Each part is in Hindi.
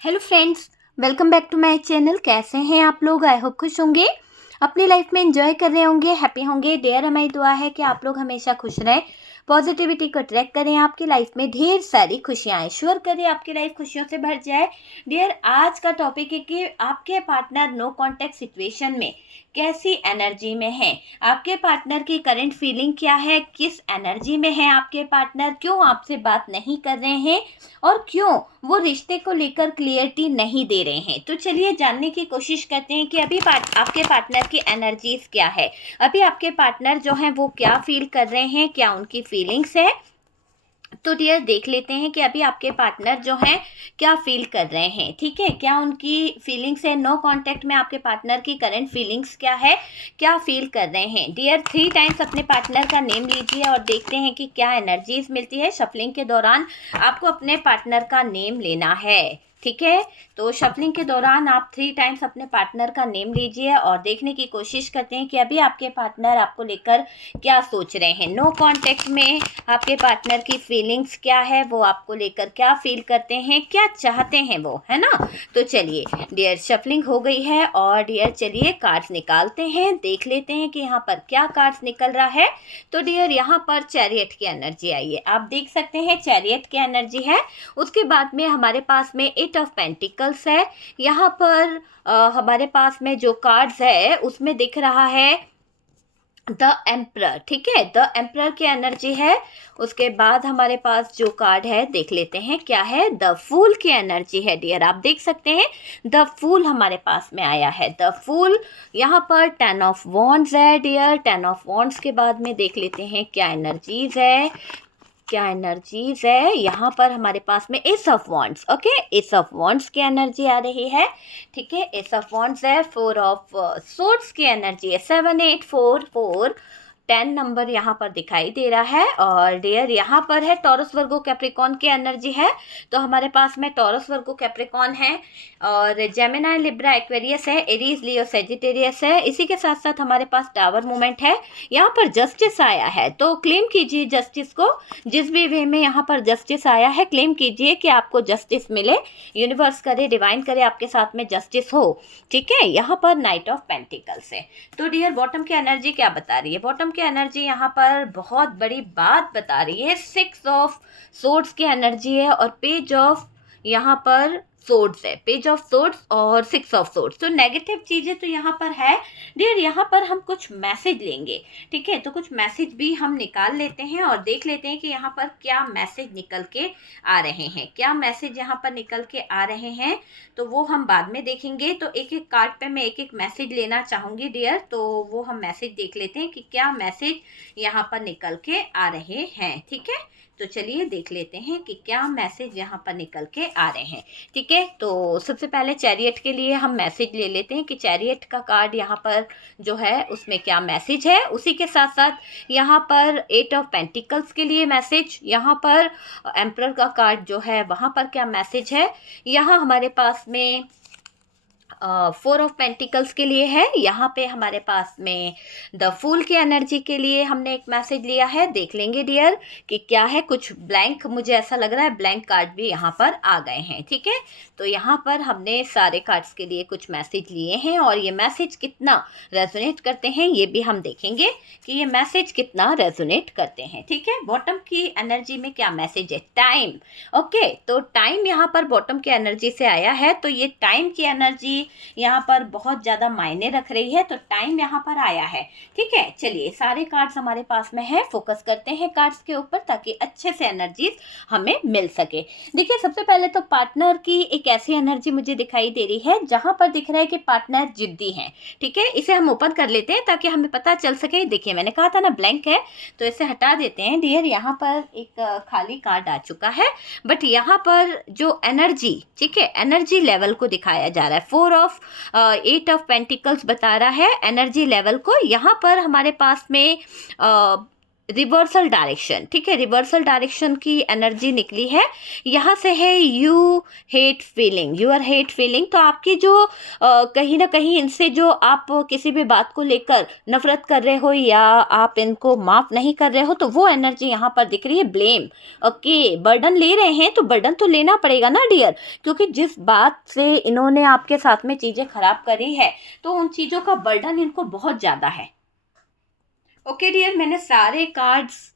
Hello friends, welcome back to my channel. कैसे हैं आप लोग? आई होप खुश होंगे, अपनी लाइफ में एंजॉय कर रहे होंगे, हैप्पी होंगे। डियर, हमारी दुआ है कि आप लोग हमेशा खुश रहें, पॉजिटिविटी को अट्रैक्ट करें, आपकी लाइफ में ढेर सारी खुशियाँ आए, श्योर करें आपकी लाइफ खुशियों से भर जाए। डियर, आज का टॉपिक है कि आपके पार्टनर नो कॉन्टैक्ट सिचुएशन में कैसी एनर्जी में है, आपके पार्टनर की करंट फीलिंग क्या है, किस एनर्जी में है आपके पार्टनर, क्यों आपसे बात नहीं कर रहे हैं और क्यों वो रिश्ते को लेकर क्लियरिटी नहीं दे रहे हैं। तो चलिए जानने की कोशिश करते हैं कि अभी आपके पार्टनर की एनर्जीज क्या है, अभी आपके पार्टनर जो हैं वो क्या फील कर रहे हैं, क्या उनकी फीलिंग्स है। तो डियर, देख लेते हैं कि अभी आपके पार्टनर जो हैं क्या फील कर रहे हैं। ठीक है, क्या उनकी फीलिंग्स है, नो कांटेक्ट में आपके पार्टनर की करंट फीलिंग्स क्या है, क्या फील कर रहे हैं। डियर, 3 टाइम्स अपने पार्टनर का नेम लीजिए और देखते हैं कि क्या एनर्जीज मिलती है। शफलिंग के दौरान आपको अपने पार्टनर का नेम लेना है। ठीक है, तो शफलिंग के दौरान आप 3 टाइम्स अपने पार्टनर का नेम लीजिए और देखने की कोशिश करते हैं कि अभी आपके पार्टनर आपको लेकर क्या सोच रहे हैं। नो कांटेक्ट में आपके पार्टनर की फीलिंग्स क्या है, वो आपको लेकर क्या फील करते हैं, क्या चाहते हैं वो, है ना। तो चलिए डियर, शफलिंग हो गई है और डियर चलिए कार्ड्स निकालते हैं, देख लेते हैं कि यहाँ पर क्या कार्ड्स निकल रहा है। तो डियर, यहाँ पर चैरियट की एनर्जी आई है, आप देख सकते हैं चैरियट की एनर्जी है। उसके बाद में हमारे पास में 8 ऑफ पेंटिकल्स है। यहाँ पर हमारे पास में जो कार्ड्स है उसमें दिख रहा है द एम्परर। ठीक है, द एम्परर की एनर्जी है। उसके बाद हमारे पास जो कार्ड है देख लेते हैं क्या है। द फूल की एनर्जी है। डियर, आप देख सकते हैं द फूल हमारे पास में आया है। द फूल, यहाँ पर 10 ऑफ वॉन्ड्स है। डियर, 10 ऑफ वॉन्ड्स के बाद में देख लेते हैं क्या एनर्जीज है, क्या एनर्जीज है। यहाँ पर हमारे पास में S of wands. Okay, S of wands की एनर्जी आ रही है। ठीक है, एस ऑफ वॉन्ड्स है। 4 ऑफ सोर्ड्स की एनर्जी है। 7 8 4 4 10 नंबर यहाँ पर दिखाई दे रहा है। और डियर, यहाँ पर है टॉरस वर्गो कैप्रिकॉन की एनर्जी है। तो हमारे पास में टॉरस वर्गो कैप्रिकॉन है और जेमिनाई लिब्रा एक्वेरियस है, एरीज लियो सेजिटेरियस है। इसी के साथ साथ हमारे पास टावर मूवमेंट है। यहाँ पर जस्टिस आया है, तो क्लेम कीजिए जस्टिस को। जिस भी वे में यहाँ पर जस्टिस आया है, क्लेम कीजिए कि आपको जस्टिस मिले, यूनिवर्स करे, डिवाइन करे, आपके साथ में जस्टिस हो। ठीक है, यहाँ पर नाइट ऑफ पेंटिकल्स है। तो डियर, बॉटम की एनर्जी क्या बता रही है? बॉटम की एनर्जी यहाँ पर बहुत बड़ी बात बता रही है। 6 ऑफ सोर्ड्स की एनर्जी है और पेज ऑफ यहाँ पर सोर्ड्स है। पेज ऑफ सोर्ड्स और 6 ऑफ सोर्ड्स, तो नेगेटिव चीजें तो यहाँ पर है। डियर, यहाँ पर हम कुछ मैसेज लेंगे। ठीक है, तो कुछ मैसेज भी हम निकाल लेते हैं और देख लेते हैं कि यहाँ पर क्या मैसेज निकल के आ रहे हैं, क्या मैसेज यहाँ पर निकल के आ रहे हैं। तो वो हम बाद में देखेंगे। तो एक एक कार्ड पे मैं एक एक मैसेज लेना चाहूँगी डियर, तो वो हम मैसेज देख लेते हैं कि क्या मैसेज यहाँ पर निकल के आ रहे हैं। ठीक है, तो चलिए देख लेते हैं कि क्या मैसेज यहाँ पर निकल के आ रहे हैं। ठीक है, तो सबसे पहले चैरियट के लिए हम मैसेज ले लेते हैं कि चैरियट का कार्ड यहाँ पर जो है उसमें क्या मैसेज है। उसी के साथ साथ यहाँ पर 8 ऑफ पेंटिकल्स के लिए मैसेज, यहाँ पर एम्परर का कार्ड जो है वहाँ पर क्या मैसेज है। यहाँ हमारे पास में 4 ऑफ पेंटिकल्स के लिए है। यहाँ पे हमारे पास में द फूल की एनर्जी के लिए हमने एक मैसेज लिया है। देख लेंगे डियर कि क्या है। कुछ ब्लैंक, मुझे ऐसा लग रहा है ब्लैंक कार्ड भी यहाँ पर आ गए हैं। ठीक है, तो यहाँ पर हमने सारे कार्ड्स के लिए कुछ मैसेज लिए हैं और ये मैसेज कितना रेजोनेट करते हैं ये भी हम देखेंगे कि ये मैसेज कितना रेजोनेट करते हैं। ठीक है, बॉटम की एनर्जी में क्या मैसेज है? टाइम। ओके, तो टाइम यहाँ पर बॉटम की एनर्जी से आया है, तो ये टाइम की एनर्जी यहाँ पर बहुत ज़्यादा मायने रख रही है। तो टाइम यहाँ पर आया है। ठीक है, चलिए सारे कार्ड्स हमारे पास में है, फोकस करते हैं कार्ड्स के ऊपर ताकि अच्छे से एनर्जीज हमें मिल सके। देखिए, सबसे पहले तो पार्टनर की एक ऐसी एनर्जी मुझे दिखाई दे रही है जहाँ पर दिख रहा है कि पार्टनर जिद्दी हैं। ठीक है, इसे हम ओपन कर लेते हैं ताकि हमें पता चल सके। देखिए, मैंने कहा था ना ब्लैंक है, तो इसे हटा देते हैं। डियर, यहाँ पर एक खाली कार्ड आ चुका है, बट यहाँ पर जो एनर्जी, ठीक है, एनर्जी लेवल को दिखाया जा रहा है। 4 ऑफ 8 ऑफ पेंटिकल्स बता रहा है एनर्जी लेवल को। यहाँ पर हमारे पास में रिवर्सल डायरेक्शन, ठीक है, रिवर्सल डायरेक्शन की एनर्जी निकली है। यहाँ से है you hate feeling, your hate feeling. तो आपकी जो कहीं ना कहीं इनसे जो आप किसी भी बात को लेकर नफरत कर रहे हो या आप इनको माफ़ नहीं कर रहे हो, तो वो एनर्जी यहाँ पर दिख रही है। ब्लेम, ओके, बर्डन ले रहे हैं तो बर्डन तो लेना पड़ेगा ना डियर, क्योंकि जिस बात से इन्होंने आपके साथ में चीज़ें खराब करी है तो उन चीज़ों का बर्डन इनको बहुत ज़्यादा है। ओके डियर, मैंने सारे कार्ड्स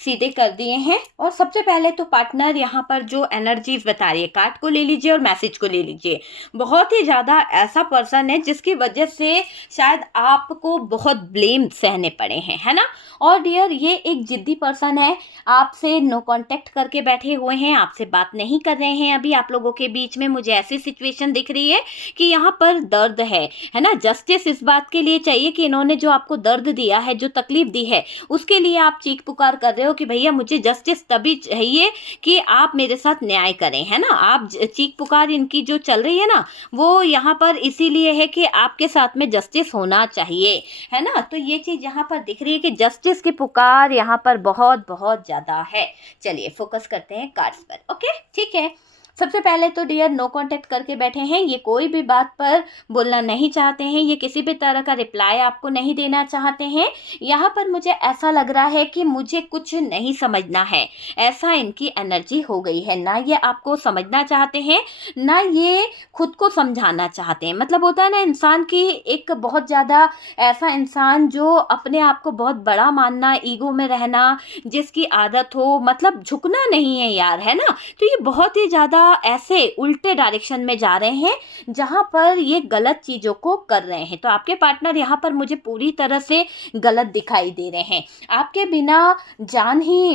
सीधे कर दिए हैं और सबसे पहले तो पार्टनर यहाँ पर जो एनर्जीज बता रही है, कार्ड को ले लीजिए और मैसेज को ले लीजिए। बहुत ही ज़्यादा ऐसा पर्सन है जिसकी वजह से शायद आपको बहुत ब्लेम सहने पड़े हैं, है ना। और डियर ये एक जिद्दी पर्सन है, आपसे नो कांटेक्ट करके बैठे हुए हैं, आपसे बात नहीं कर रहे हैं। अभी आप लोगों के बीच में मुझे ऐसी सिचुएशन दिख रही है कि यहाँ पर दर्द है ना। जस्टिस इस बात के लिए चाहिए कि इन्होंने जो आपको दर्द दिया है, जो तकलीफ दी है, उसके लिए आप चीख पुकार कर रहे हो कि भैया मुझे जस्टिस तभी चाहिए कि आप मेरे साथ न्याय करें, है ना। आप चीख पुकार इनकी जो चल रही है ना, वो यहाँ पर इसीलिए है कि आपके साथ में जस्टिस होना चाहिए, है ना। तो ये चीज़ यहाँ पर दिख रही है कि जस्टिस की पुकार यहाँ पर बहुत बहुत ज़्यादा है। चलिए फोकस करते हैं कार्ड्स पर। ओके, ठीक है। सबसे पहले तो डियर नो कांटेक्ट करके बैठे हैं, ये कोई भी बात पर बोलना नहीं चाहते हैं, ये किसी भी तरह का रिप्लाई आपको नहीं देना चाहते हैं। यहाँ पर मुझे ऐसा लग रहा है कि मुझे कुछ नहीं समझना है, ऐसा इनकी एनर्जी हो गई है। ना ये आपको समझना चाहते हैं, ना ये खुद को समझाना चाहते हैं। मतलब होता है ना इंसान की एक बहुत ज़्यादा ऐसा इंसान जो अपने आप को बहुत बड़ा मानना, ईगो में रहना जिसकी आदत हो, मतलब झुकना नहीं है यार, है ना। तो ये बहुत ही ज़्यादा ऐसे उल्टे डायरेक्शन में जा रहे हैं जहाँ पर ये गलत चीज़ों को कर रहे हैं। तो आपके पार्टनर यहाँ पर मुझे पूरी तरह से गलत दिखाई दे रहे हैं, आपके बिना जान ही,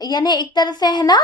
यानी एक तरह से, है ना।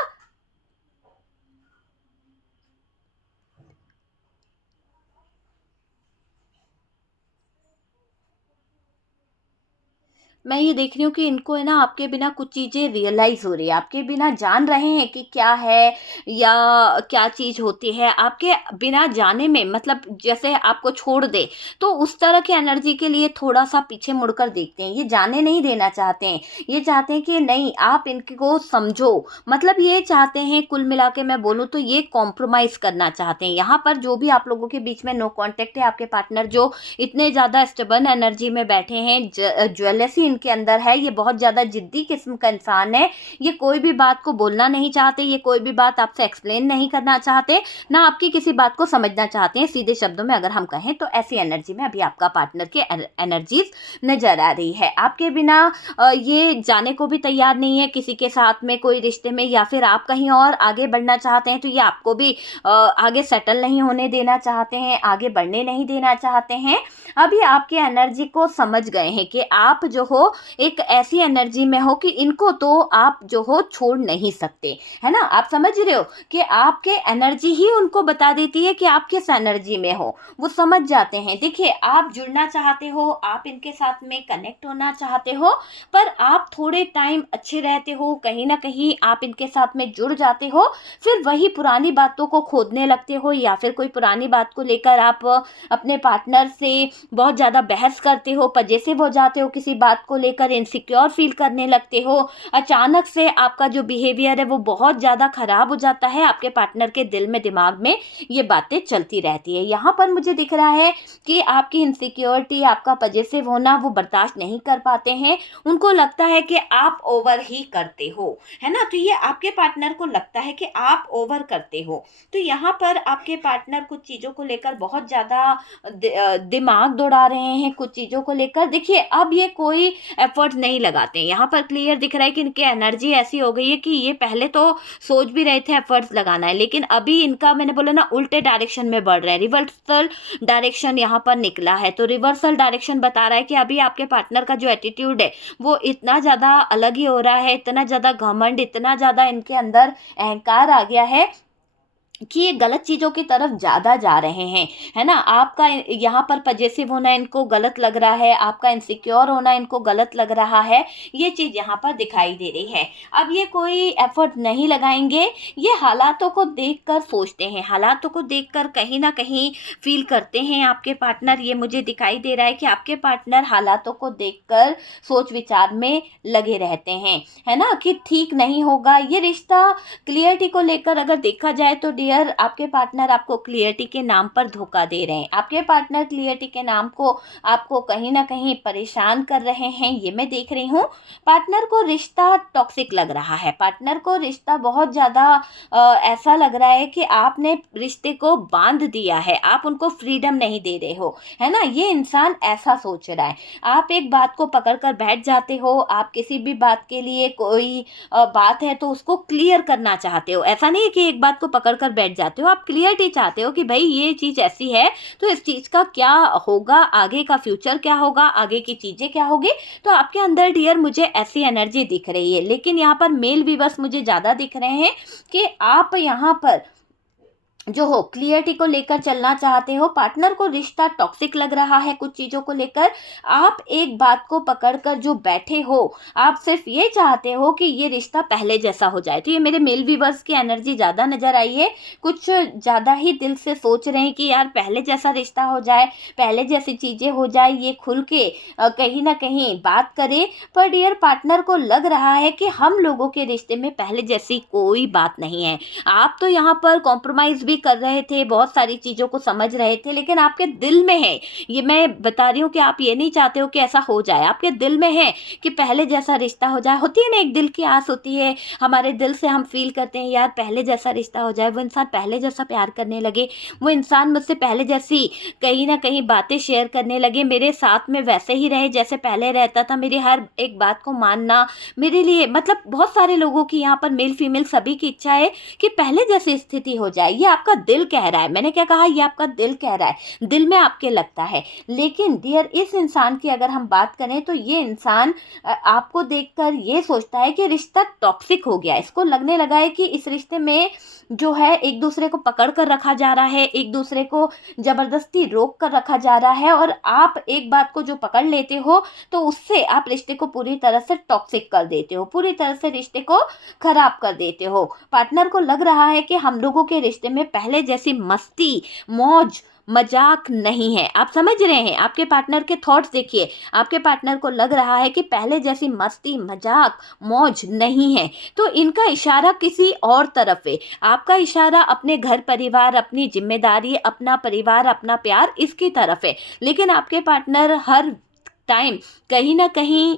मैं ये देख रही हूँ कि इनको, है ना, आपके बिना कुछ चीज़ें रियलाइज़ हो रही है, आपके बिना जान रहे हैं कि क्या है या क्या चीज़ होती है। आपके बिना जाने में, मतलब जैसे आपको छोड़ दे तो उस तरह की एनर्जी के लिए थोड़ा सा पीछे मुड़कर देखते हैं। ये जाने नहीं देना चाहते हैं, ये चाहते हैं कि नहीं आप इनको समझो। मतलब ये चाहते हैं, कुल मिला के मैं बोलूँ तो ये कॉम्प्रोमाइज़ करना चाहते हैं। यहाँ पर जो भी आप लोगों के बीच में नो कॉन्टेक्ट है, आपके पार्टनर जो इतने ज़्यादा स्टबर्न एनर्जी में बैठे हैं, ज्वेलसी इनके अंदर है, ये बहुत ज़्यादा जिद्दी किस्म का इंसान है। ये कोई भी बात को बोलना नहीं चाहते, ये कोई भी बात आपसे एक्सप्लेन नहीं करना चाहते, ना आपकी किसी बात को समझना चाहते हैं। सीधे शब्दों में अगर हम कहें तो ऐसी एनर्जी में अभी आपका पार्टनर की एनर्जीज नज़र आ रही है। आपके बिना ये जाने को भी तैयार नहीं है किसी के साथ में, कोई रिश्ते में, या फिर आप कहीं और आगे बढ़ना चाहते हैं तो ये आपको भी आगे सेटल नहीं होने देना चाहते हैं, आगे बढ़ने नहीं देना चाहते हैं। अभी आपके एनर्जी को समझ गए हैं कि आप जो हो एक ऐसी एनर्जी में हो कि इनको तो आप जो हो छोड़ नहीं सकते, है ना। आप समझ रहे हो कि आपके एनर्जी ही उनको बता देती है कि आप किस एनर्जी में हो, वो समझ जाते हैं। देखिए आप जुड़ना चाहते हो, आप इनके साथ में कनेक्ट होना चाहते हो, पर आप थोड़े टाइम अच्छे रहते हो, कहीं ना कहीं आप इनके साथ में जुड़ जाते हो, फिर वही पुरानी बातों को खोदने लगते हो, या फिर कोई पुरानी बात को लेकर आप अपने पार्टनर से बहुत ज़्यादा बहस करते हो, पजेसिव हो जाते हो, किसी बात को लेकर इनसिक्योर फील करने लगते हो। अचानक से आपका जो बिहेवियर है वो बहुत ज़्यादा ख़राब हो जाता है, आपके पार्टनर के दिल में, दिमाग में ये बातें चलती रहती है। यहाँ पर मुझे दिख रहा है कि आपकी इनसिक्योरिटी, आपका पजेसिव होना वो बर्दाश्त नहीं कर पाते हैं। उनको लगता है कि आप ओवर ही करते हो, है ना। तो ये आपके पार्टनर को लगता है कि आप ओवर करते हो। तो यहाँ पर आपके पार्टनर कुछ चीज़ों को लेकर बहुत ज़्यादा दिमाग दौड़ा रहे हैं, कुछ चीज़ों को लेकर। देखिए अब ये कोई एफर्ट नहीं लगाते हैं, यहाँ पर क्लियर दिख रहा है कि इनकी एनर्जी ऐसी हो गई है कि ये पहले तो सोच भी रहे थे एफर्ट्स लगाना है, लेकिन अभी इनका, मैंने बोला ना, उल्टे डायरेक्शन में बढ़ रहा है, रिवर्सल डायरेक्शन यहाँ पर निकला है। तो रिवर्सल डायरेक्शन बता रहा है कि अभी आपके पार्टनर का जो एटीट्यूड है वो इतना ज़्यादा अलग ही हो रहा है, इतना ज़्यादा घमंड, इतना ज़्यादा इनके अंदर अहंकार आ गया है कि ये गलत चीज़ों की तरफ ज़्यादा जा रहे हैं, है ना। आपका यहाँ पर पजेसिव होना इनको गलत लग रहा है, आपका इनसिक्योर होना इनको गलत लग रहा है, ये चीज़ यहाँ पर दिखाई दे रही है। अब ये कोई एफर्ट नहीं लगाएंगे, ये हालातों को देखकर सोचते हैं, हालातों को देखकर कहीं ना कहीं फील करते हैं आपके पार्टनर। ये मुझे दिखाई दे रहा है कि आपके पार्टनर हालातों को देखकर सोच विचार में लगे रहते हैं, है ना, कि ठीक नहीं होगा ये रिश्ता। क्लियरिटी को लेकर अगर देखा जाए तो डियर, आपके पार्टनर आपको क्लियरिटी के नाम पर धोखा दे रहे हैं, आपके पार्टनर क्लियरिटी के नाम को आपको कहीं ना कहीं परेशान कर रहे हैं, ये मैं देख रही हूँ। पार्टनर को रिश्ता टॉक्सिक लग रहा है, पार्टनर को रिश्ता बहुत ज़्यादा ऐसा लग रहा है कि आपने रिश्ते को बांध दिया है, आप उनको फ्रीडम नहीं दे रहे हो, है ना। ये इंसान ऐसा सोच रहा है। आप एक बात को पकड़ कर बैठ जाते हो, आप किसी भी बात के लिए कोई बात है तो उसको क्लियर करना चाहते हो। ऐसा नहीं है कि एक बात को पकड़ कर बैठ जाते हो, आप क्लियरिटी चाहते हो कि भाई ये चीज़ ऐसी है तो इस चीज़ का क्या होगा, आगे का फ्यूचर क्या होगा, आगे की चीज़ें क्या होगी। तो आपके अंदर डियर मुझे ऐसी एनर्जी दिख रही है, लेकिन यहाँ पर मेल व्यूअर्स मुझे ज़्यादा दिख रहे हैं कि आप यहाँ पर जो हो क्लियरिटी को लेकर चलना चाहते हो। पार्टनर को रिश्ता टॉक्सिक लग रहा है कुछ चीज़ों को लेकर। आप एक बात को पकड़कर जो बैठे हो, आप सिर्फ ये चाहते हो कि ये रिश्ता पहले जैसा हो जाए। तो ये मेरे मेल व्यूअर्स की एनर्जी ज़्यादा नज़र आई है, कुछ ज़्यादा ही दिल से सोच रहे हैं कि यार पहले जैसा रिश्ता हो जाए, पहले जैसी चीज़ें हो जाए, ये खुल के कहीं ना कहीं बात करे। पर डियर पार्टनर को लग रहा है कि हम लोगों के रिश्ते में पहले जैसी कोई बात नहीं है। आप तो यहाँ पर कॉम्प्रोमाइज़ भी कर रहे थे, बहुत सारी चीज़ों को समझ रहे थे, लेकिन आपके दिल में है, ये मैं बता रही हूँ कि आप ये नहीं चाहते हो कि ऐसा हो जाए, आपके दिल में है कि पहले जैसा रिश्ता हो जाए। होती है ना, एक दिल की आस होती है, हमारे दिल से हम फील करते हैं यार पहले जैसा रिश्ता हो जाए, वो इंसान पहले जैसा प्यार करने लगे, वो इंसान मुझसे पहले जैसी कहीं ना कहीं बातें शेयर करने लगे, मेरे साथ में वैसे ही रहे जैसे पहले रहता था, मेरी हर एक बात को मानना मेरे लिए, मतलब बहुत सारे लोगों की यहाँ पर मेल फीमेल सभी की इच्छा है कि पहले जैसी स्थिति हो जाए। ये आपका दिल कह रहा है, मैंने क्या कहा, ये आपका दिल कह रहा है, दिल में आपके लगता है। लेकिन डियर इस इंसान की अगर हम बात करें तो ये इंसान आपको देखकर ये सोचता है कि रिश्ता टॉक्सिक हो गया। इसको लगने लगा है कि इस रिश्ते में जो है एक दूसरे को पकड़ कर रखा जा रहा है, एक दूसरे को जबरदस्ती रोक कर रखा जा रहा है, और आप एक बात को जो पकड़ लेते हो तो उससे आप रिश्ते को पूरी तरह से टॉक्सिक कर देते हो, पूरी तरह से रिश्ते को खराब कर देते हो। पार्टनर को लग रहा है कि हम लोगों के रिश्ते में पहले जैसी मस्ती मौज मजाक नहीं है। आप समझ रहे हैं, आपके पार्टनर के थॉट्स देखिए, आपके पार्टनर को लग रहा है कि पहले जैसी मस्ती मजाक मौज नहीं है। तो इनका इशारा किसी और तरफ है, आपका इशारा अपने घर परिवार, अपनी जिम्मेदारी, अपना परिवार, अपना प्यार, इसकी तरफ है। लेकिन आपके पार्टनर हर टाइम कहीं ना कहीं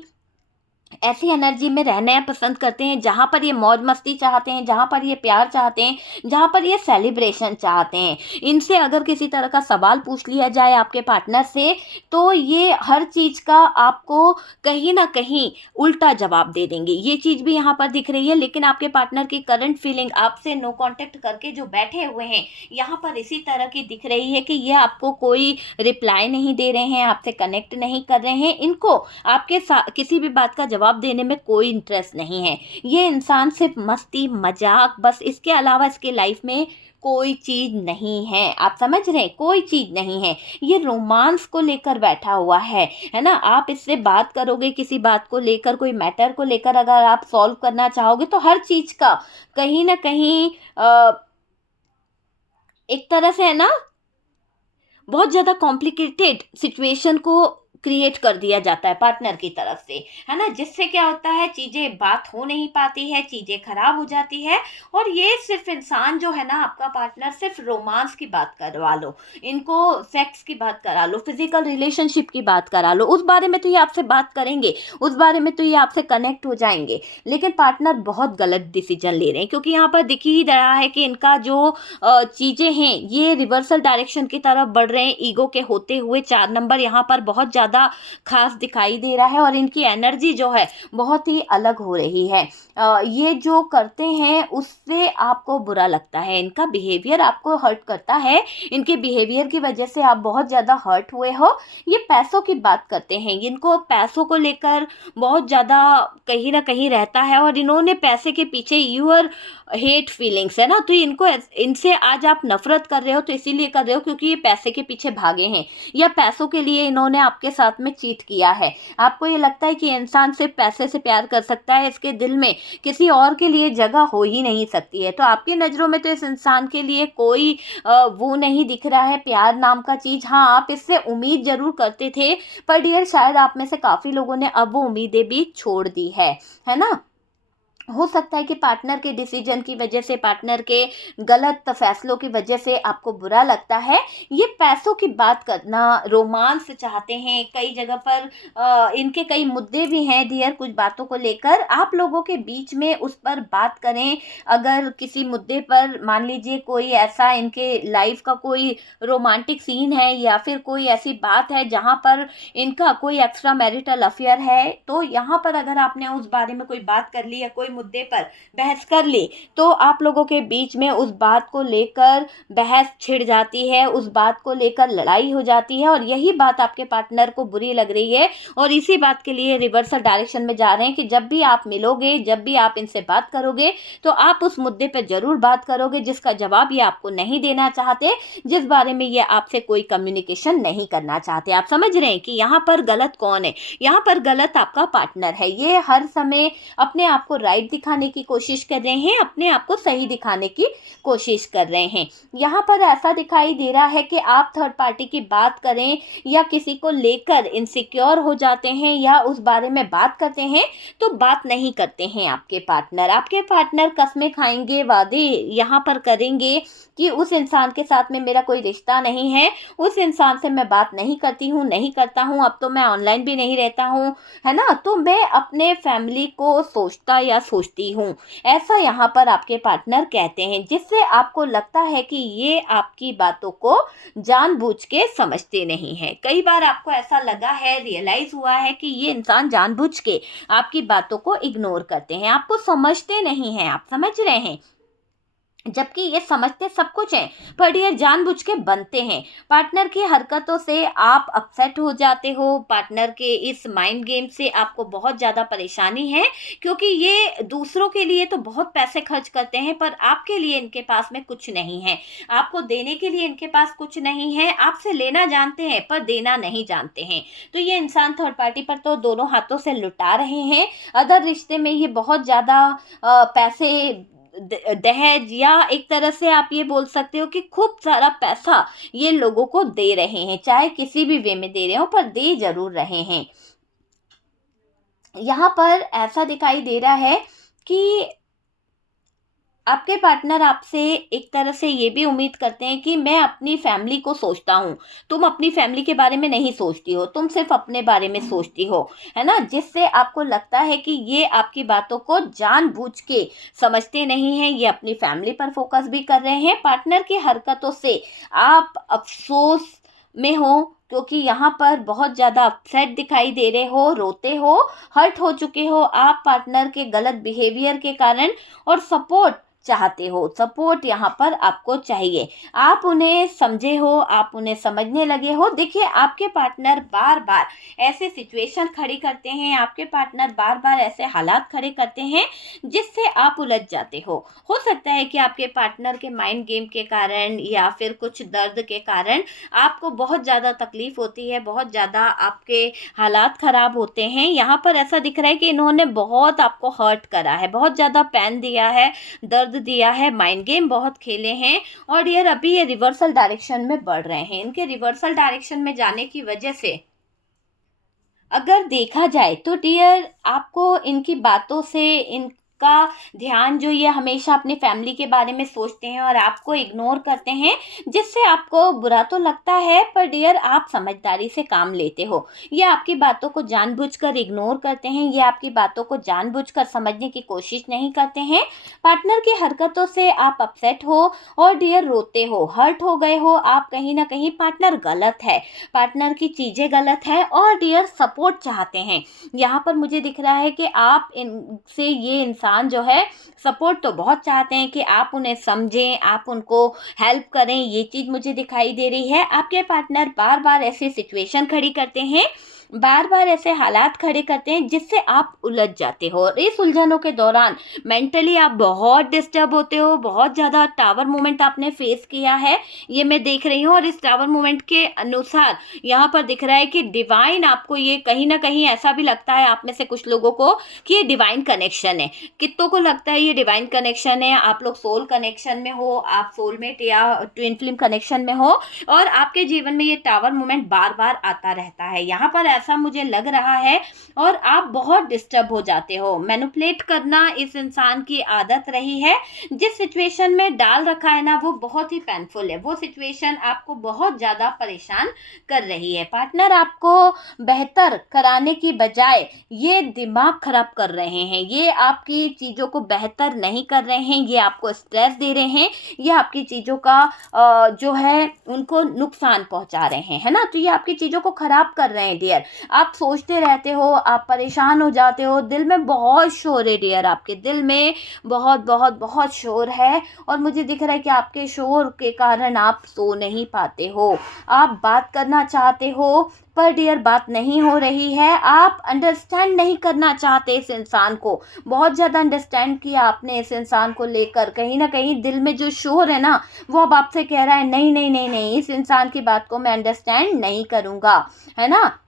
ऐसी एनर्जी में रहना पसंद करते हैं जहाँ पर ये मौज मस्ती चाहते हैं, जहाँ पर ये प्यार चाहते हैं, जहाँ पर ये सेलिब्रेशन चाहते हैं। इनसे अगर किसी तरह का सवाल पूछ लिया जाए आपके पार्टनर से तो ये हर चीज़ का आपको कहीं ना कहीं उल्टा जवाब दे देंगे, ये चीज़ भी यहाँ पर दिख रही है। लेकिन आपके पार्टनर की करंट फीलिंग आपसे नो कांटेक्ट करके जो बैठे हुए हैं यहाँ पर इसी तरह की दिख रही है कि ये आपको कोई रिप्लाई नहीं दे रहे हैं, आपसे कनेक्ट नहीं कर रहे हैं, इनको आपके किसी भी बात का जवाब देने में कोई इंटरेस्ट नहीं है। ये इंसान सिर्फ मस्ती मजाक, बस इसके अलावा इसके लाइफ में कोई चीज नहीं है। आप समझ रहे हैं, कोई चीज नहीं है। ये रोमांस को लेकर बैठा हुआ है ना। आप इससे बात करोगे किसी बात को लेकर, कोई मैटर को लेकर अगर आप सॉल्व करना चाहोगे तो हर चीज का कहीं ना कहीं एक तरह से है ना, बहुत ज़्यादा कॉम्प्लिकेटेड सिचुएशन को क्रिएट कर दिया जाता है पार्टनर की तरफ से, है ना। जिससे क्या होता है, चीज़ें बात हो नहीं पाती है, चीज़ें खराब हो जाती है। और ये सिर्फ इंसान जो है ना, आपका पार्टनर, सिर्फ रोमांस की बात करवा लो, इनको सेक्स की बात करा लो, फिजिकल रिलेशनशिप की बात करा लो, उस बारे में तो ये आपसे बात करेंगे, उस बारे में तो ये आपसे कनेक्ट हो जाएंगे। लेकिन पार्टनर बहुत गलत डिसीजन ले रहे हैं, क्योंकि यहाँ पर दिख ही रहा है कि इनका जो चीज़ें हैं ये रिवर्सल डायरेक्शन की तरफ बढ़ रहे हैं। ईगो के होते हुए 4 नंबर यहाँ पर बहुत ज़्यादा ज़्यादा खास दिखाई दे रहा है और इनकी एनर्जी जो है बहुत ही अलग हो रही है। ये जो करते हैं उससे आपको बुरा लगता है, इनका बिहेवियर आपको हर्ट करता है, इनके बिहेवियर की वजह से आप बहुत ज़्यादा हर्ट हुए हो। ये पैसों की बात करते हैं, इनको पैसों को लेकर बहुत ज़्यादा कहीं ना कहीं रहता है और इन्होंने पैसे के पीछे यूर हेट फीलिंग्स है ना, तो इनको इनसे आज आप नफरत कर रहे हो तो इसीलिए कर रहे हो क्योंकि ये पैसे के पीछे भागे हैं या पैसों के लिए इन्होंने आपके साथ में चीट किया है। आपको ये लगता है कि इंसान सिर्फ पैसे से प्यार कर सकता है, इसके दिल में किसी और के लिए जगह हो ही नहीं सकती है। तो आपकी नज़रों में तो इस इंसान के लिए कोई वो नहीं दिख रहा है प्यार नाम का चीज़। हाँ, आप इससे उम्मीद ज़रूर करते थे, पर डियर शायद आप में से काफ़ी लोगों ने अब वो उम्मीदें भी छोड़ दी है ना। हो सकता है कि पार्टनर के डिसीजन की वजह से, पार्टनर के गलत फैसलों की वजह से आपको बुरा लगता है। ये पैसों की बात करना, रोमांस चाहते हैं, कई जगह पर इनके कई मुद्दे भी हैं डियर कुछ बातों को लेकर। आप लोगों के बीच में उस पर बात करें। अगर किसी मुद्दे पर मान लीजिए कोई ऐसा इनके लाइफ का कोई रोमांटिक सीन है या फिर कोई ऐसी बात है जहाँ पर इनका कोई एक्स्ट्रा मैरिटल अफेयर है, तो यहाँ पर अगर आपने उस बारे में कोई बात कर ली या कोई मुद्दे पर बहस कर ली तो आप लोगों के बीच में उस बात को लेकर बहस छिड़ जाती है, उस बात को लेकर लड़ाई हो जाती है और यही बात आपके पार्टनर को बुरी लग रही है और इसी बात के लिए रिवर्सल डायरेक्शन में जा रहे हैं कि जब भी आप मिलोगे, जब भी आप इनसे बात करोगे तो आप उस मुद्दे पर जरूर बात करोगे जिसका जवाब ये आपको नहीं देना चाहते, जिस बारे में ये आपसे कोई कम्युनिकेशन नहीं करना चाहते। आप समझ रहे हैं कि यहाँ पर गलत कौन है? यहाँ पर गलत आपका पार्टनर है। ये हर समय अपने आप को राइट दिखाने की कोशिश कर रहे हैं, अपने आप को सही दिखाने की कोशिश कर रहे हैं। यहाँ पर ऐसा दिखाई दे रहा है कि आप थर्ड पार्टी की बात करें या किसी को लेकर इनसिक्योर हो जाते हैं या उस बारे में बात करते हैं तो बात नहीं करते हैं आपके पार्टनर। आपके पार्टनर कस्में खाएंगे, वादे यहाँ पर करेंगे कि उस इंसान के साथ में मेरा कोई रिश्ता नहीं है, उस इंसान से मैं बात नहीं करती हूँ, नहीं करता हूँ, अब तो मैं ऑनलाइन भी नहीं रहता हूँ, है ना, तो मैं अपने फैमिली को सोचता या सोचती हूँ, ऐसा यहाँ पर आपके पार्टनर कहते हैं, जिससे आपको लगता है कि ये आपकी बातों को जानबूझ के समझते नहीं है। कई बार आपको ऐसा लगा है, रियलाइज हुआ है कि ये इंसान जानबूझ के आपकी बातों को इग्नोर करते हैं, आपको समझते नहीं हैं। आप समझ रहे हैं, जबकि ये समझते सब कुछ हैं, पर ये जानबूझ के बनते हैं। पार्टनर की हरकतों से आप अपसेट हो जाते हो, पार्टनर के इस माइंड गेम से आपको बहुत ज़्यादा परेशानी है, क्योंकि ये दूसरों के लिए तो बहुत पैसे खर्च करते हैं पर आपके लिए इनके पास में कुछ नहीं है, आपको देने के लिए इनके पास कुछ नहीं है। आपसे लेना जानते हैं पर देना नहीं जानते हैं। तो ये इंसान थर्ड पार्टी पर तो दोनों हाथों से लुटा रहे हैं। अदर रिश्ते में ये बहुत ज़्यादा पैसे दहेज या एक तरह से आप ये बोल सकते हो कि खूब सारा पैसा ये लोगों को दे रहे हैं, चाहे किसी भी वे में दे रहे हो पर दे जरूर रहे हैं। यहाँ पर ऐसा दिखाई दे रहा है कि आपके पार्टनर आपसे एक तरह से ये भी उम्मीद करते हैं कि मैं अपनी फैमिली को सोचता हूँ, तुम अपनी फैमिली के बारे में नहीं सोचती हो, तुम सिर्फ अपने बारे में सोचती हो, है ना, जिससे आपको लगता है कि ये आपकी बातों को जानबूझ के समझते नहीं हैं, ये अपनी फैमिली पर फोकस भी कर रहे हैं। पार्टनर की हरकतों से आप अफसोस में हो क्योंकि यहाँ पर बहुत ज़्यादा अपसेट दिखाई दे रहे हो, रोते हो, हर्ट हो चुके हो आप पार्टनर के गलत बिहेवियर के कारण, और सपोर्ट चाहते हो, सपोर्ट यहाँ पर आपको चाहिए। आप उन्हें समझे हो, आप उन्हें समझने लगे हो। देखिए, आपके पार्टनर बार बार ऐसे सिचुएशन खड़ी करते हैं, आपके पार्टनर बार बार ऐसे हालात खड़े करते हैं जिससे आप उलझ जाते हो सकता है कि आपके पार्टनर के माइंड गेम के कारण या फिर कुछ दर्द के कारण आपको बहुत ज़्यादा तकलीफ होती है, बहुत ज़्यादा आपके हालात ख़राब होते हैं। यहाँ पर ऐसा दिख रहा है कि इन्होंने बहुत आपको हर्ट करा है, बहुत ज़्यादा पेन दिया है, दर्द दिया है, माइंड गेम बहुत खेले हैं और डियर अभी ये रिवर्सल डायरेक्शन में बढ़ रहे हैं। इनके रिवर्सल डायरेक्शन में जाने की वजह से अगर देखा जाए तो डियर आपको इनकी बातों से, इन का ध्यान जो ये हमेशा अपनी फैमिली के बारे में सोचते हैं और आपको इग्नोर करते हैं, जिससे आपको बुरा तो लगता है पर डियर आप समझदारी से काम लेते हो। ये आपकी बातों को जानबूझकर इग्नोर करते हैं, ये आपकी बातों को जानबूझकर समझने की कोशिश नहीं करते हैं। पार्टनर की हरकतों से आप अपसेट हो और डियर रोते हो, हर्ट हो गए हो आप, कहीं ना कहीं पार्टनर गलत है, पार्टनर की चीज़ें गलत है और डियर सपोर्ट चाहते हैं। यहाँ पर मुझे दिख रहा है कि आप इनसे, ये इंसान जो है सपोर्ट तो बहुत चाहते हैं कि आप उन्हें समझें, आप उनको हेल्प करें, ये चीज़ मुझे दिखाई दे रही है। आपके पार्टनर बार बार ऐसी सिचुएशन खड़ी करते हैं, बार बार ऐसे हालात खड़े करते हैं जिससे आप उलझ जाते हो और इस उलझनों के दौरान मेंटली आप बहुत डिस्टर्ब होते हो। बहुत ज़्यादा टावर मोमेंट आपने फेस किया है, ये मैं देख रही हूँ। और इस टावर मोमेंट के अनुसार यहाँ पर दिख रहा है कि डिवाइन आपको, ये कहीं ना कहीं ऐसा भी लगता है आप में से कुछ लोगों को कि ये डिवाइन कनेक्शन है। कितनों को लगता है ये डिवाइन कनेक्शन है, आप लोग सोल कनेक्शन में हो, आप सोलमेट या ट्विन फ्लेम कनेक्शन में हो और आपके जीवन में ये टावर मोमेंट बार बार आता रहता है। यहाँ पर ऐसा मुझे लग रहा है और आप बहुत डिस्टर्ब हो जाते हो। मैनिपुलेट करना इस इंसान की आदत रही है। जिस सिचुएशन में डाल रखा है ना वो बहुत ही पेनफुल है, वो सिचुएशन आपको बहुत ज़्यादा परेशान कर रही है। पार्टनर आपको बेहतर कराने की बजाय ये दिमाग खराब कर रहे हैं, ये आपकी चीज़ों को बेहतर नहीं कर रहे हैं, ये आपको स्ट्रेस दे रहे हैं, ये आपकी चीज़ों का जो है उनको नुकसान पहुंचा रहे हैं, है ना। तो ये आपकी चीज़ों को खराब कर रहे हैं डियर। आप सोचते रहते हो, आप परेशान हो जाते हो, दिल में बहुत शोर है डियर, आपके दिल में बहुत बहुत बहुत शोर है और मुझे दिख रहा है कि आपके शोर के कारण आप सो नहीं पाते हो। आप बात करना चाहते हो पर डियर बात नहीं हो रही है। आप अंडरस्टैंड नहीं करना चाहते इस इंसान को, बहुत ज़्यादा अंडरस्टैंड किया आपने इस इंसान को लेकर, कहीं ना कहीं दिल में जो शोर है ना वो अब आपसे कह रहा है नहीं नहीं नहीं नहीं, इस इंसान की बात को मैं अंडरस्टैंड नहीं करूँगा, है ना।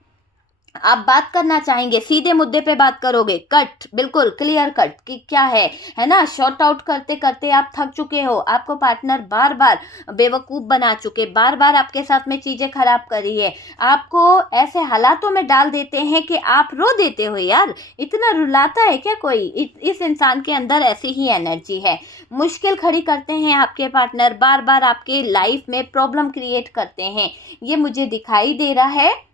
आप बात करना चाहेंगे, सीधे मुद्दे पे बात करोगे, कट, बिल्कुल क्लियर कट कि क्या है ना। शॉर्ट आउट करते करते आप थक चुके हो, आपको पार्टनर बार बार बेवकूफ़ बना चुके, बार बार आपके साथ में चीज़ें खराब करी है, आपको ऐसे हालातों में डाल देते हैं कि आप रो देते हो। यार इतना रुलाता है क्या कोई? इस इंसान के अंदर ऐसी ही एनर्जी है। मुश्किल खड़ी करते हैं आपके पार्टनर, बार बार आपके लाइफ में प्रॉब्लम क्रिएट करते हैं, ये मुझे दिखाई दे रहा है।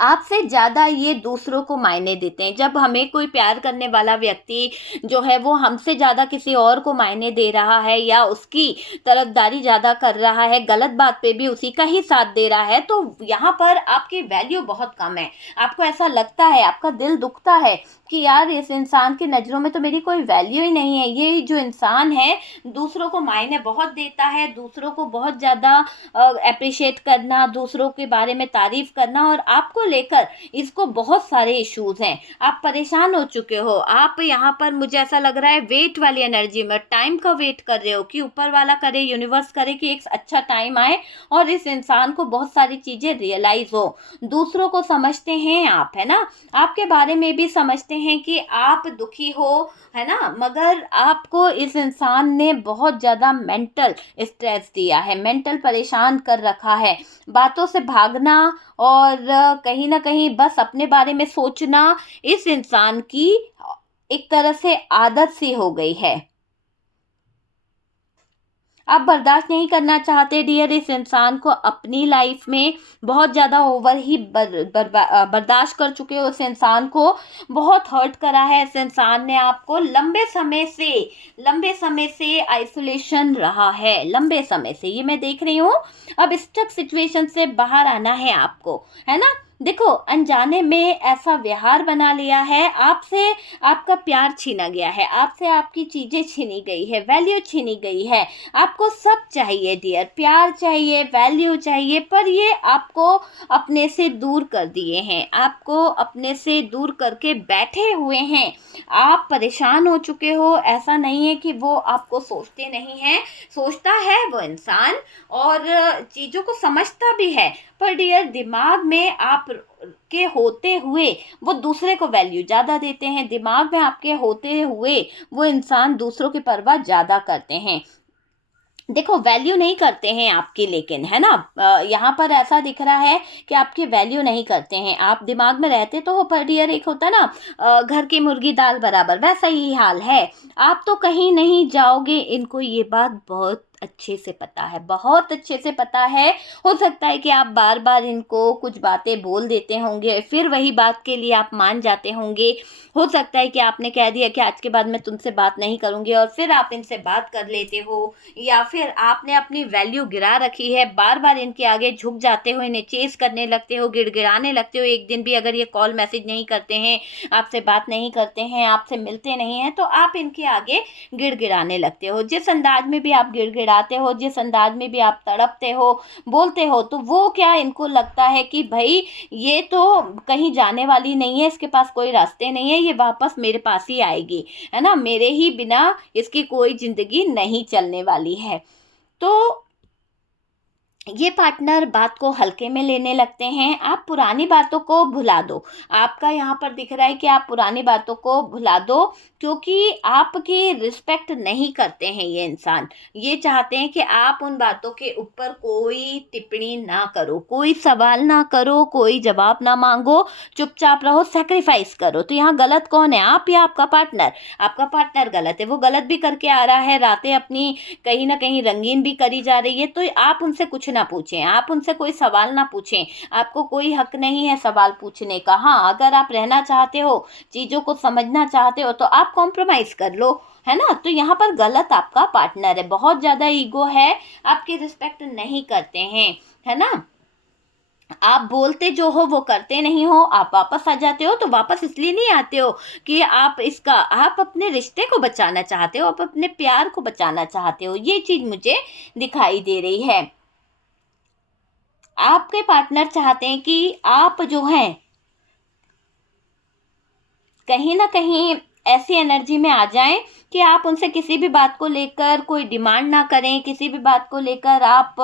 आपसे ज़्यादा ये दूसरों को मायने देते हैं। जब हमें कोई प्यार करने वाला व्यक्ति जो है वो हमसे ज़्यादा किसी और को मायने दे रहा है या उसकी तरफदारी ज़्यादा कर रहा है, गलत बात पे भी उसी का ही साथ दे रहा है, तो यहाँ पर आपकी वैल्यू बहुत कम है। आपको ऐसा लगता है, आपका दिल दुखता है कि यार इस इंसान की नज़रों में तो मेरी कोई वैल्यू ही नहीं है। ये जो इंसान है दूसरों को मायने बहुत देता है, दूसरों को बहुत ज़्यादा अप्रिशिएट करना, दूसरों के बारे में तारीफ़ करना, और आपको लेकर इसको बहुत सारे इश्यूज़ हैं। आप परेशान हो चुके हो, आप यहाँ पर मुझे ऐसा लग रहा है वेट वाली एनर्जी में, टाइम का वेट कर रहे हो कि ऊपर वाला करे, यूनिवर्स करे कि एक अच्छा टाइम आए और इस इंसान को बहुत सारी चीज़ें रियलाइज़ हो। दूसरों को समझते हैं आप, है ना, आपके बारे में भी समझते हैं कि आप दुखी हो, है ना, मगर आपको इस इंसान ने बहुत ज़्यादा मेंटल स्ट्रेस दिया है, मेंटल परेशान कर रखा है। बातों से भागना और कहीं ना कहीं बस अपने बारे में सोचना इस इंसान की एक तरह से आदत सी हो गई है। आप बर्दाश्त नहीं करना चाहते डियर इस इंसान को अपनी लाइफ में, बहुत ज़्यादा ओवर ही बर्दाश्त कर चुके हो। इस इंसान को बहुत हर्ट करा है, इस इंसान ने आपको लंबे समय से आइसोलेशन रहा है, लंबे समय से, ये मैं देख रही हूँ। अब स्टक सिचुएशन से बाहर आना है आपको, है ना। देखो अनजाने में ऐसा व्यवहार बना लिया है, आपसे आपका प्यार छीना गया है, आपसे आपकी चीज़ें छीनी गई है, वैल्यू छीनी गई है। आपको सब चाहिए डियर, प्यार चाहिए, वैल्यू चाहिए, पर ये आपको अपने से दूर कर दिए हैं, आपको अपने से दूर करके बैठे हुए हैं। आप परेशान हो चुके हो। ऐसा नहीं है कि वो आपको सोचते नहीं हैं, सोचता है वो इंसान और चीज़ों को समझता भी है, पर डियर दिमाग में आप के होते हुए वो दूसरे को वैल्यू ज़्यादा देते हैं, दिमाग में आपके होते हुए वो इंसान दूसरों की परवाह ज़्यादा करते हैं। देखो वैल्यू नहीं करते हैं आपकी, लेकिन है ना, यहाँ पर ऐसा दिख रहा है कि आपकी वैल्यू नहीं करते हैं। आप दिमाग में रहते तो हो, पर डियर एक होता ना घर की मुर्गी दाल बराबर, वैसा ही हाल है। आप तो कहीं नहीं जाओगे, इनको ये बात बहुत अच्छे से पता है, बहुत अच्छे से पता है। हो सकता है कि आप बार बार इनको कुछ बातें बोल देते होंगे, फिर वही बात के लिए आप मान जाते होंगे। हो सकता है कि आपने कह दिया कि आज के बाद मैं तुमसे बात नहीं करूंगी, और फिर आप इनसे बात कर लेते हो, या फिर आपने अपनी वैल्यू गिरा रखी है, बार बार इनके आगे झुक जाते हो, इन्हें चेस करने लगते हो, गिड़गिड़ाने लगते हो। एक दिन भी अगर ये कॉल मैसेज नहीं करते हैं, आपसे बात नहीं करते हैं, आपसे मिलते नहीं हैं, तो आप इनके आगे गिड़गिड़ाने लगते हो। जिस अंदाज में भी आप गिड़गिड़ाते हो, जिस अंदाज में भी आप तड़पते हो, बोलते हो, तो वो क्या इनको लगता है कि भाई ये तो कहीं जाने वाली नहीं है, इसके पास कोई रास्ते नहीं है, ये वापस मेरे पास ही आएगी, है ना, मेरे ही बिना इसकी कोई जिंदगी नहीं चलने वाली है। तो ये पार्टनर बात को हल्के में लेने लगते हैं। आप पुरानी बातों को भुला दो। आपका यहाँ पर दिख रहा है कि आप पुरानी बातों को भुला दो, क्योंकि आपकी रिस्पेक्ट नहीं करते हैं ये इंसान। ये चाहते हैं कि आप उन बातों के ऊपर कोई टिप्पणी ना करो, कोई सवाल ना करो, कोई जवाब ना मांगो, चुपचाप रहो, सेक्रीफाइस करो। तो यहाँ गलत कौन है, आप या आपका पार्टनर? आपका पार्टनर गलत है, वो गलत भी करके आ रहा है, रातें अपनी कहीं ना कहीं रंगीन भी करी जा रही है। तो आप उनसे कुछ ना पूछें, आप उनसे कोई सवाल ना पूछें, आपको कोई हक नहीं है सवाल पूछने का। हाँ, अगर आप रहना चाहते हो, चीज़ों को समझना चाहते हो, तो आप कॉम्प्रोमाइज़ कर लो, है ना। तो यहाँ पर गलत आपका पार्टनर है, बहुत ज़्यादा ईगो है, आपकी रिस्पेक्ट नहीं करते हैं, है ना। आप बोलते जो हो वो करते नहीं हो, आप वापस आ जाते हो, तो वापस इसलिए नहीं आते हो कि आप अपने रिश्ते को बचाना चाहते हो, आप अपने प्यार को बचाना चाहते हो। ये चीज़ मुझे दिखाई दे रही है। आपके पार्टनर चाहते हैं कि आप जो हैं कहीं ना कहीं ऐसी एनर्जी में आ जाएं कि आप उनसे किसी भी बात को लेकर कोई डिमांड ना करें, किसी भी बात को लेकर आप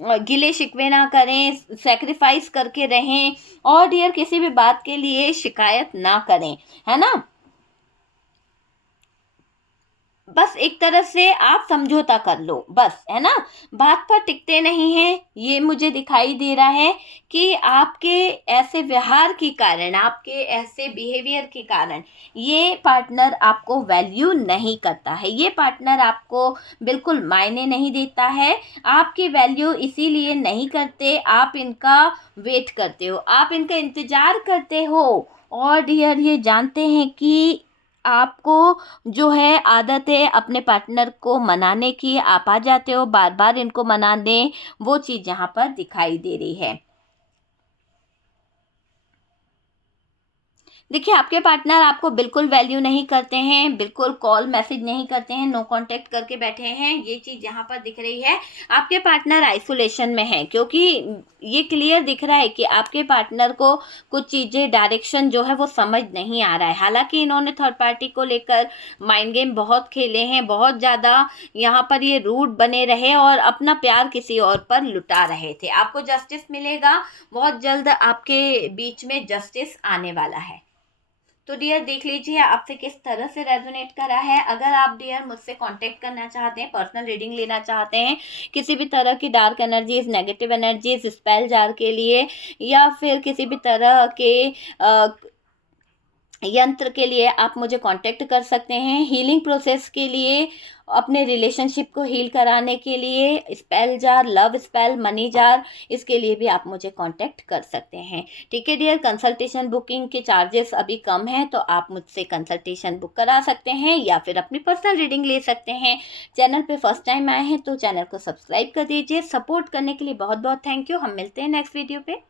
गिले शिकवे ना करें, सेक्रीफाइस करके रहें, और डियर किसी भी बात के लिए शिकायत ना करें, है ना। बस एक तरह से आप समझौता कर लो, बस, है ना। बात पर टिकते नहीं हैं। ये मुझे दिखाई दे रहा है कि आपके ऐसे व्यवहार के कारण, आपके ऐसे बिहेवियर के कारण ये पार्टनर आपको वैल्यू नहीं करता है, ये पार्टनर आपको बिल्कुल मायने नहीं देता है। आपकी वैल्यू इसीलिए नहीं करते, आप इनका वेट करते हो, आप इनका इंतज़ार करते हो, और डियर ये जानते हैं कि आपको जो है आदत है अपने पार्टनर को मनाने की, आप आ जाते हो बार बार इनको मनाने, वो चीज़ यहाँ पर दिखाई दे रही है। देखिए आपके पार्टनर आपको बिल्कुल वैल्यू नहीं करते हैं, बिल्कुल कॉल मैसेज नहीं करते हैं, नो कांटेक्ट करके बैठे हैं, ये चीज़ यहाँ पर दिख रही है। आपके पार्टनर आइसोलेशन में है, क्योंकि ये क्लियर दिख रहा है कि आपके पार्टनर को कुछ चीज़ें, डायरेक्शन जो है वो समझ नहीं आ रहा है। हालांकि इन्होंने थर्ड पार्टी को लेकर माइंड गेम बहुत खेले हैं, बहुत ज़्यादा यहाँ पर ये रूड बने रहे और अपना प्यार किसी और पर लुटा रहे थे। आपको जस्टिस मिलेगा, बहुत जल्द आपके बीच में जस्टिस आने वाला है। तो डियर देख लीजिए आपसे किस तरह से रेजोनेट करा है। अगर आप डियर मुझसे कांटेक्ट करना चाहते हैं, पर्सनल रीडिंग लेना चाहते हैं, किसी भी तरह की dark energies, negative energies, spell jar के लिए, या फिर किसी भी तरह के यंत्र के लिए, आप मुझे कांटेक्ट कर सकते हैं। हीलिंग प्रोसेस के लिए, अपने रिलेशनशिप को हील कराने के लिए, spell jar, love spell, money jar, इसके लिए भी आप मुझे कांटेक्ट कर सकते हैं। ठीक है डियर, कंसल्टेशन बुकिंग के चार्जेस अभी कम हैं, तो आप मुझसे कंसल्टेशन बुक करा सकते हैं या फिर अपनी पर्सनल रीडिंग ले सकते हैं। चैनल पे फर्स्ट टाइम आए हैं तो चैनल को सब्सक्राइब कर दीजिए। सपोर्ट करने के लिए बहुत बहुत थैंक यू। हम मिलते हैं नेक्स्ट वीडियो पे।